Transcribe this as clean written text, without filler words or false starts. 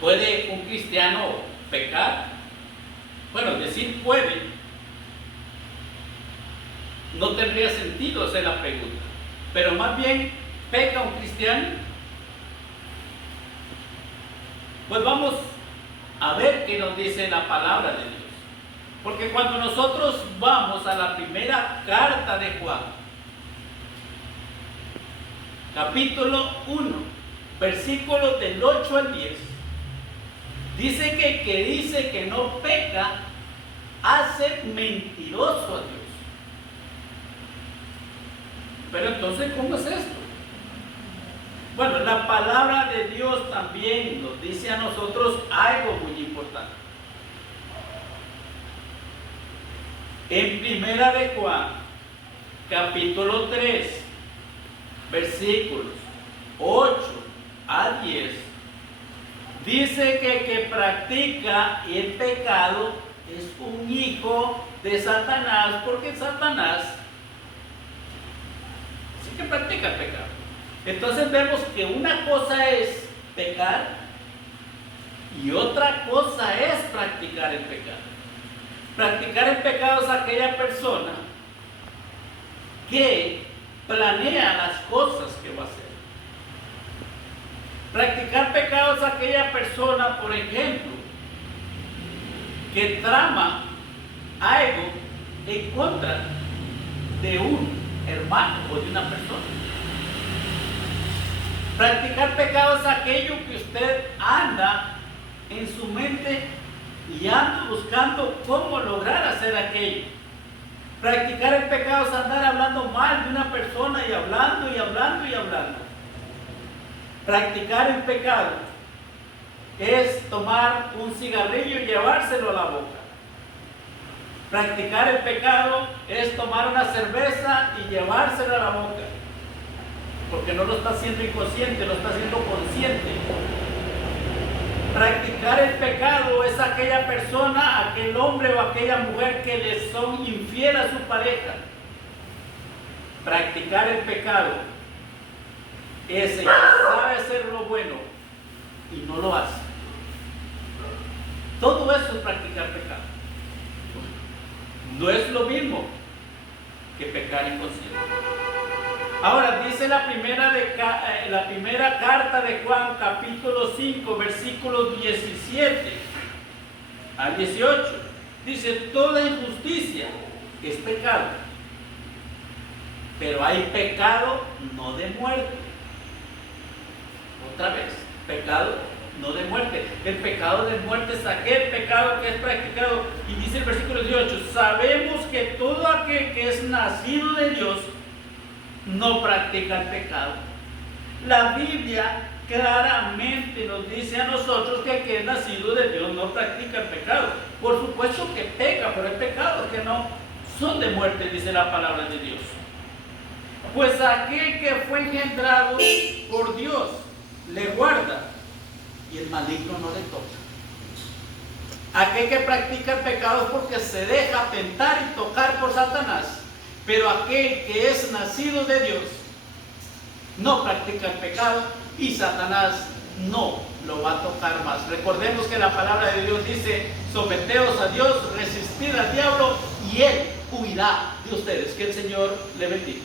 ¿Puede un cristiano pecar? Bueno, decir puede no tendría sentido hacer la pregunta, pero más bien, ¿peca un cristiano? Pues vamos a ver qué nos dice la palabra de Dios. Porque cuando nosotros vamos a la primera carta de Juan, capítulo 1, versículos del 8 al 10, dice que el que dice que no peca, hace mentiroso a Dios. Pero entonces, ¿cómo es esto? Bueno, la palabra de Dios también nos dice a nosotros algo muy importante. En primera de Juan, capítulo 3, versículos 8 a 10, dice que el que practica el pecado es un hijo de Satanás, porque Satanás sí que practica el pecado. Entonces vemos que una cosa es pecar y otra cosa es practicar el pecado. Practicar el pecado es aquella persona que planea las cosas que va a hacer. Practicar pecado es aquella persona, por ejemplo, que trama algo en contra de un hermano o de una persona. Practicar pecado es aquello que usted anda en su mente y anda buscando cómo lograr hacer aquello. Practicar el pecado es andar hablando mal de una persona y hablando y hablando y hablando. Practicar el pecado es tomar un cigarrillo y llevárselo a la boca. Practicar el pecado es tomar una cerveza y llevársela a la boca. Porque no lo está haciendo inconsciente, lo está haciendo consciente. Practicar el pecado es aquella persona, aquel hombre o aquella mujer que le son infiel a su pareja. Practicar el pecado es el que sabe hacer lo bueno y no lo hace. Todo eso es practicar pecado. No es lo mismo que pecar inconsciente. Ahora dice la primera carta de Juan, capítulo 5, versículos 17 al 18. Dice, toda injusticia es pecado, pero hay pecado no de muerte. Otra vez, pecado no de muerte. El pecado de muerte es aquel pecado que es practicado. Y dice el versículo 18, sabemos que todo aquel que es nacido de Dios no practica el pecado. La Biblia claramente nos dice a nosotros que el que es nacido de Dios no practica el pecado. Por supuesto que peca, pero hay pecados que no son de muerte, dice la palabra de Dios. Pues aquel que fue engendrado por Dios le guarda y el maligno no le toca. Aquel que practica el pecado es porque se deja tentar y tocar por Satanás. Pero aquel que es nacido de Dios no practica el pecado y Satanás no lo va a tocar más. Recordemos que la palabra de Dios dice, someteos a Dios, resistid al diablo y él huirá de ustedes. Que el Señor le bendiga.